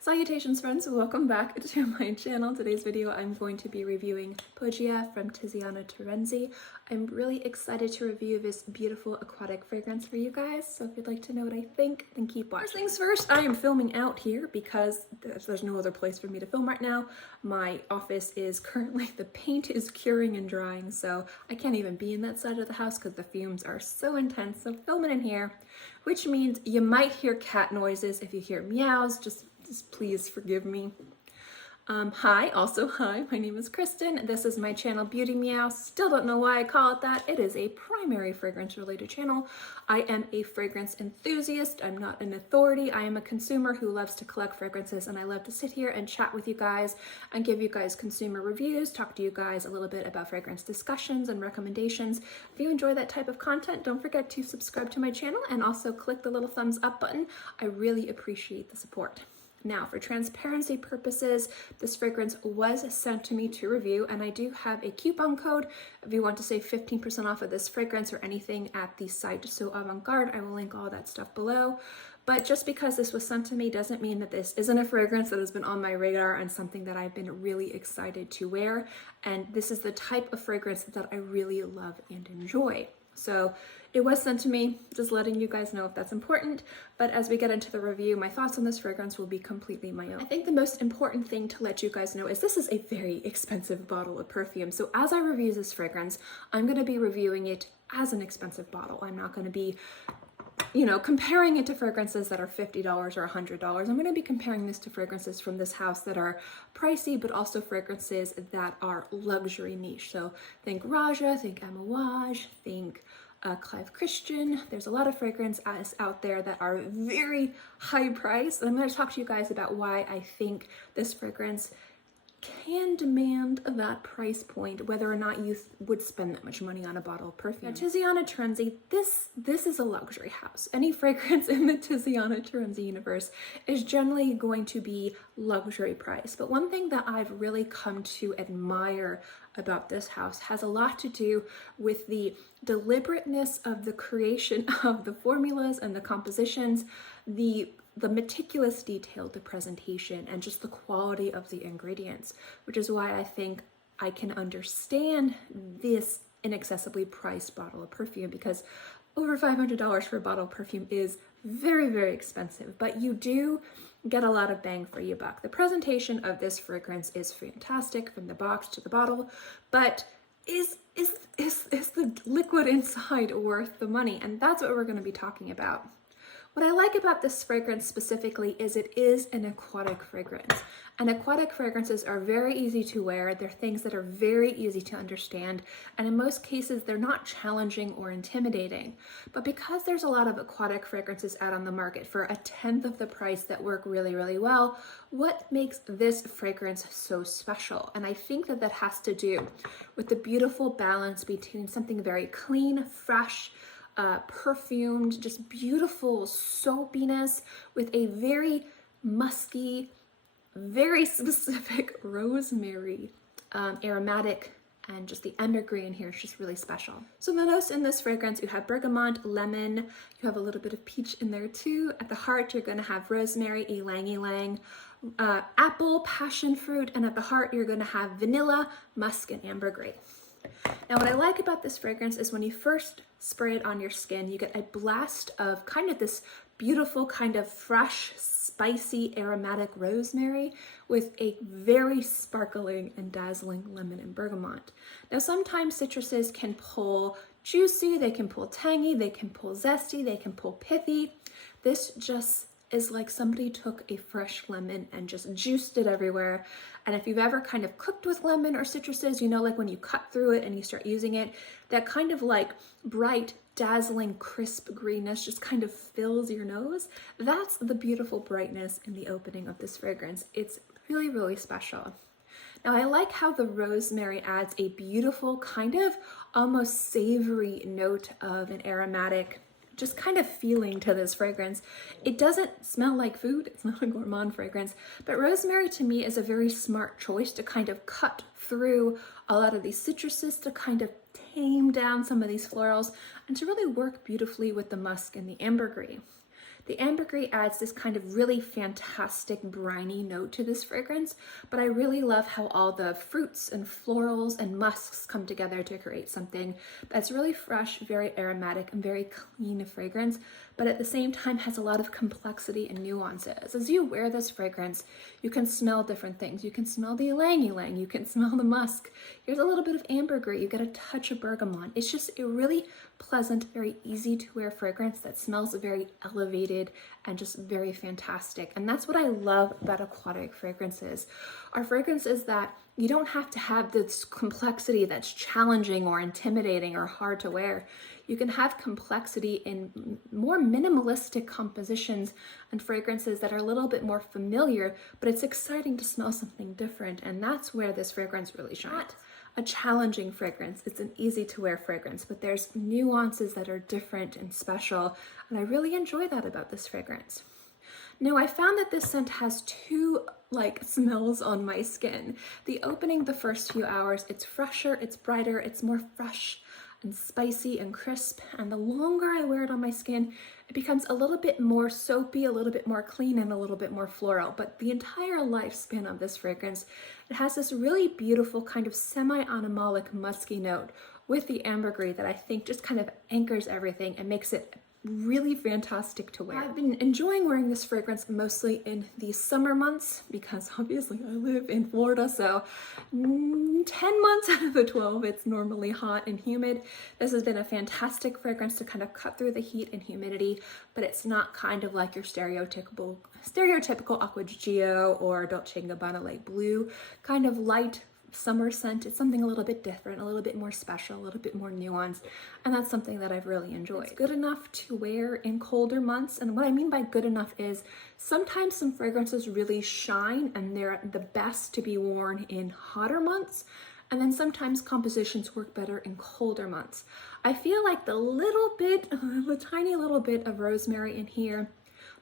Salutations friends, welcome back to my channel. Today's video I'm going to be reviewing Poggia from Tiziana Terenzi. I'm really excited to review this beautiful aquatic fragrance for you guys, so if you'd like to know what I think, then keep watching. First things first, I am filming out here because there's no other place for me to film right now. My office is currently, the paint is curing and drying, so I can't even be in that side of the house because the fumes are so intense, so filming in here, which means you might hear cat noises. If you hear meows, just please forgive me. Hi, my name is Kristin. This is my channel Beauty Meow. Still don't know why I call it that. It is a primary fragrance related channel. I am a fragrance enthusiast. I'm not an authority. I am a consumer who loves to collect fragrances, and I love to sit here and chat with you guys and give you guys consumer reviews, talk to you guys a little bit about fragrance discussions and recommendations. If you enjoy that type of content, don't forget to subscribe to my channel and also click the little thumbs up button. I really appreciate the support. Now, for transparency purposes, this fragrance was sent to me to review, and I do have a coupon code if you want to save 15% off of this fragrance or anything at the site So Avant-Garde. I will link all that stuff below. But just because this was sent to me doesn't mean that this isn't a fragrance that has been on my radar and something that I've been really excited to wear. And this is the type of fragrance that I really love and enjoy. So it was sent to me, just letting you guys know if that's important. But as we get into the review, my thoughts on this fragrance will be completely my own. I think the most important thing to let you guys know is this is a very expensive bottle of perfume. So as I review this fragrance, I'm going to be reviewing it as an expensive bottle. I'm not going to be, comparing it to fragrances that are $50 or $100. I'm going to be comparing this to fragrances from this house that are pricey, but also fragrances that are luxury niche. So think Raja, think Amouage, think Clive Christian. There's a lot of fragrances out there that are very high price, and I'm going to talk to you guys about why I think this fragrance can demand that price point, whether or not you would spend that much money on a bottle of perfume. Now, Tiziana Terenzi, this is a luxury house. Any fragrance in the Tiziana Terenzi universe is generally going to be luxury price. But one thing that I've really come to admire about this house has a lot to do with the deliberateness of the creation of the formulas and the compositions, the meticulous detail to presentation, and just the quality of the ingredients, which is why I think I can understand this inaccessibly priced bottle of perfume, because over $500 for a bottle of perfume is very, very expensive, but you do get a lot of bang for your buck. The presentation of this fragrance is fantastic from the box to the bottle, but is the liquid inside worth the money? And that's what we're going to be talking about. What I like about this fragrance specifically is it is an aquatic fragrance. And aquatic fragrances are very easy to wear. They're things that are very easy to understand. And in most cases, they're not challenging or intimidating. But because there's a lot of aquatic fragrances out on the market for a tenth of the price that work really, really well, what makes this fragrance so special? And I think that has to do with the beautiful balance between something very clean, fresh, perfumed, just beautiful soapiness with a very musky, very specific rosemary aromatic, and just the ambergris in here is just really special. So the notes in this fragrance, you have bergamot, lemon, you have a little bit of peach in there too. At the heart, you're going to have rosemary, ylang-ylang, apple, passion fruit, and at the heart, you're going to have vanilla, musk, and ambergris. Now, what I like about this fragrance is when you first spray it on your skin, you get a blast of kind of this beautiful, kind of fresh, spicy, aromatic rosemary with a very sparkling and dazzling lemon and bergamot. Now, sometimes citruses can pull juicy, they can pull tangy, they can pull zesty, they can pull pithy. This just is like somebody took a fresh lemon and just juiced it everywhere. And if you've ever kind of cooked with lemon or citruses, like when you cut through it and you start using it, that kind of like bright, dazzling, crisp greenness just kind of fills your nose. That's the beautiful brightness in the opening of this fragrance. It's really, really special. Now, I like how the rosemary adds a beautiful kind of almost savory note of an aromatic just kind of feeling to this fragrance. It doesn't smell like food, it's not a gourmand fragrance, but rosemary to me is a very smart choice to kind of cut through a lot of these citruses, to kind of tame down some of these florals, and to really work beautifully with the musk and the ambergris. The ambergris adds this kind of really fantastic briny note to this fragrance, but I really love how all the fruits and florals and musks come together to create something that's really fresh, very aromatic, and very clean fragrance, but at the same time has a lot of complexity and nuances. As you wear this fragrance, you can smell different things. You can smell the ylang-ylang, you can smell the musk. Here's a little bit of ambergris, you get a touch of bergamot. It's just a really pleasant, very easy to wear fragrance that smells very elevated and just very fantastic. And that's what I love about aquatic fragrances. Are fragrances that you don't have to have this complexity that's challenging or intimidating or hard to wear. You can have complexity in more minimalistic compositions and fragrances that are a little bit more familiar, but it's exciting to smell something different. And that's where this fragrance really shines. A challenging fragrance, it's an easy to wear fragrance, but there's nuances that are different and special, and I really enjoy that about this fragrance. Now, I found that this scent has two smells on my skin. The opening, the first few hours, it's fresher, it's brighter, it's more fresh and spicy and crisp, and the longer I wear it on my skin, it becomes a little bit more soapy, a little bit more clean, and a little bit more floral. But the entire lifespan of this fragrance, it has this really beautiful kind of semi-animalic musky note with the ambergris that I think just kind of anchors everything and makes it really fantastic to wear. I've been enjoying wearing this fragrance mostly in the summer months because obviously I live in Florida, so 10 months out of the 12 it's normally hot and humid. This has been a fantastic fragrance to kind of cut through the heat and humidity, but it's not kind of like your stereotypical Acqua di Gio or Dolce & Gabbana Light Blue kind of light summer scent. It's something a little bit different, a little bit more special, a little bit more nuanced, and that's something that I've really enjoyed. It's good enough to wear in colder months, and what I mean by good enough is sometimes some fragrances really shine and they're the best to be worn in hotter months, and then sometimes compositions work better in colder months. I feel like the tiny little bit of rosemary in here,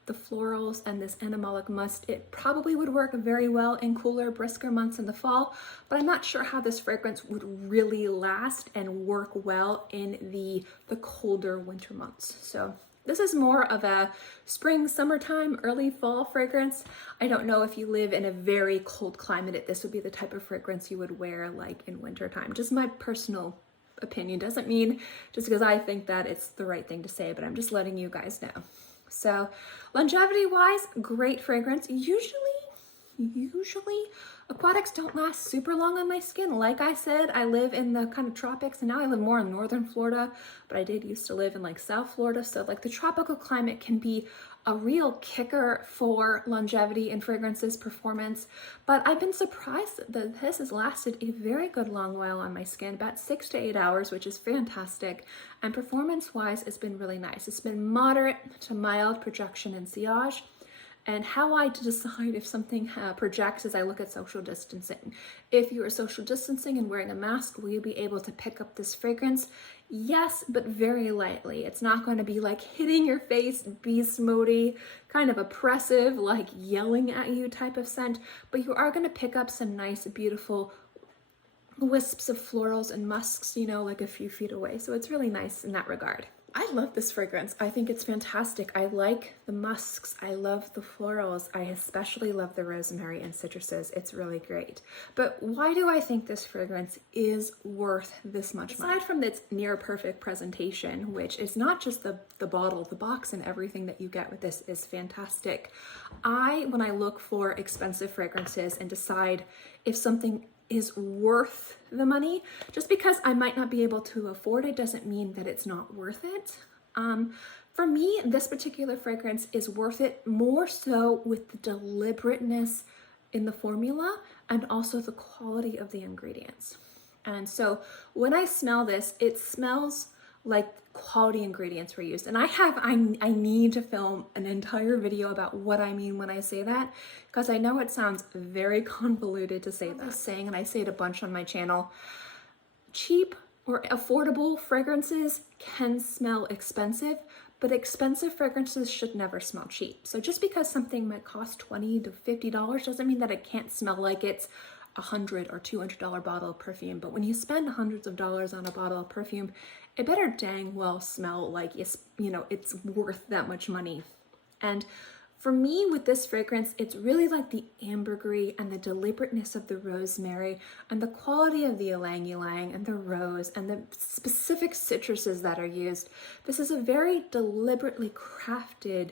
the florals, and this animalic musk, it probably would work very well in cooler, brisker months in the fall, but I'm not sure how this fragrance would really last and work well in the colder winter months. So this is more of a spring, summertime, early fall fragrance. I don't know if you live in a very cold climate, this would be the type of fragrance you would wear like in wintertime. Just my personal opinion. Doesn't mean just because I think that it's the right thing to say, but I'm just letting you guys know. So longevity wise, great fragrance. Usually aquatics don't last super long on my skin. Like I said, I live in the kind of tropics, and now I live more in northern Florida, but I did used to live in like South Florida. So like the tropical climate can be a real kicker for longevity and fragrances performance, but I've been surprised that this has lasted a very good long while on my skin, about 6 to 8 hours, which is fantastic. And performance wise, it's been really nice. It's been moderate to mild projection and sillage. And how I decide if something projects is I look at social distancing. If you are social distancing and wearing a mask, will you be able to pick up this fragrance? Yes, but very lightly. It's not going to be like hitting your face, beast modey, kind of oppressive, like yelling at you type of scent, but you are going to pick up some nice, beautiful wisps of florals and musks, you know, like a few feet away. So it's really nice in that regard. I love this fragrance. I think it's fantastic. I like the musks. I love the florals. I especially love the rosemary and citruses. It's really great. But why do I think this fragrance is worth this much money? Aside from its near perfect presentation, which is not just the bottle, the box and everything that you get with this is fantastic. When I look for expensive fragrances and decide if something is worth the money, just because I might not be able to afford it doesn't mean that it's not worth it. For me, this particular fragrance is worth it more so with the deliberateness in the formula and also the quality of the ingredients. And so when I smell this, it smells like quality ingredients were used. And I need to film an entire video about what I mean when I say that, because I know it sounds very convoluted to say that. And I say it a bunch on my channel, cheap or affordable fragrances can smell expensive, but expensive fragrances should never smell cheap. So just because something might cost $20 to $50 doesn't mean that it can't smell like it's $100 or $200 bottle of perfume. But when you spend hundreds of dollars on a bottle of perfume, it better dang well smell like it's worth that much money. And for me, with this fragrance, it's really like the ambergris and the deliberateness of the rosemary and the quality of the ylang-ylang and the rose and the specific citruses that are used. This is a very deliberately crafted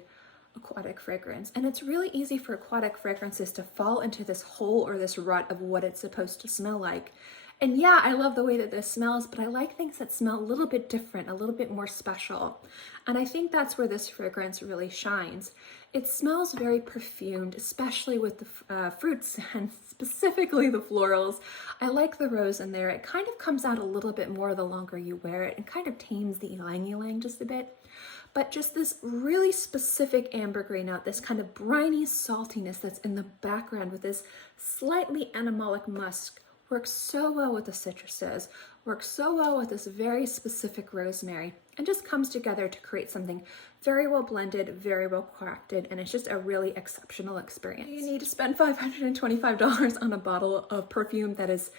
aquatic fragrance, and it's really easy for aquatic fragrances to fall into this hole or this rut of what it's supposed to smell like. And yeah, I love the way that this smells, but I like things that smell a little bit different, a little bit more special. And I think that's where this fragrance really shines. It smells very perfumed, especially with the fruits and specifically the florals. I like the rose in there. It kind of comes out a little bit more the longer you wear it and kind of tames the ylang-ylang just a bit. But just this really specific ambergris note, this kind of briny saltiness that's in the background with this slightly animalic musk, works so well with the citruses, works so well with this very specific rosemary, and just comes together to create something very well blended, very well crafted, and it's just a really exceptional experience. You need to spend $525 on a bottle of perfume that is,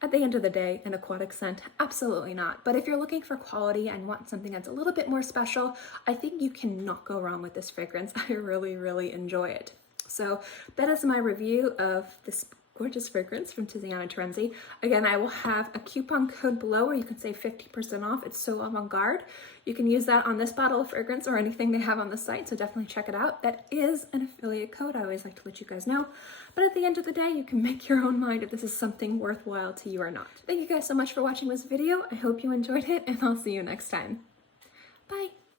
at the end of the day, an aquatic scent? Absolutely not. But if you're looking for quality and want something that's a little bit more special, I think you cannot go wrong with this fragrance. I really, really enjoy it. So that is my review of this gorgeous fragrance from Tiziana Terenzi. Again, I will have a coupon code below where you can save 50% off. It's so avant-garde. You can use that on this bottle of fragrance or anything they have on the site, so definitely check it out. That is an affiliate code. I always like to let you guys know. But at the end of the day, you can make your own mind if this is something worthwhile to you or not. Thank you guys so much for watching this video. I hope you enjoyed it, and I'll see you next time. Bye.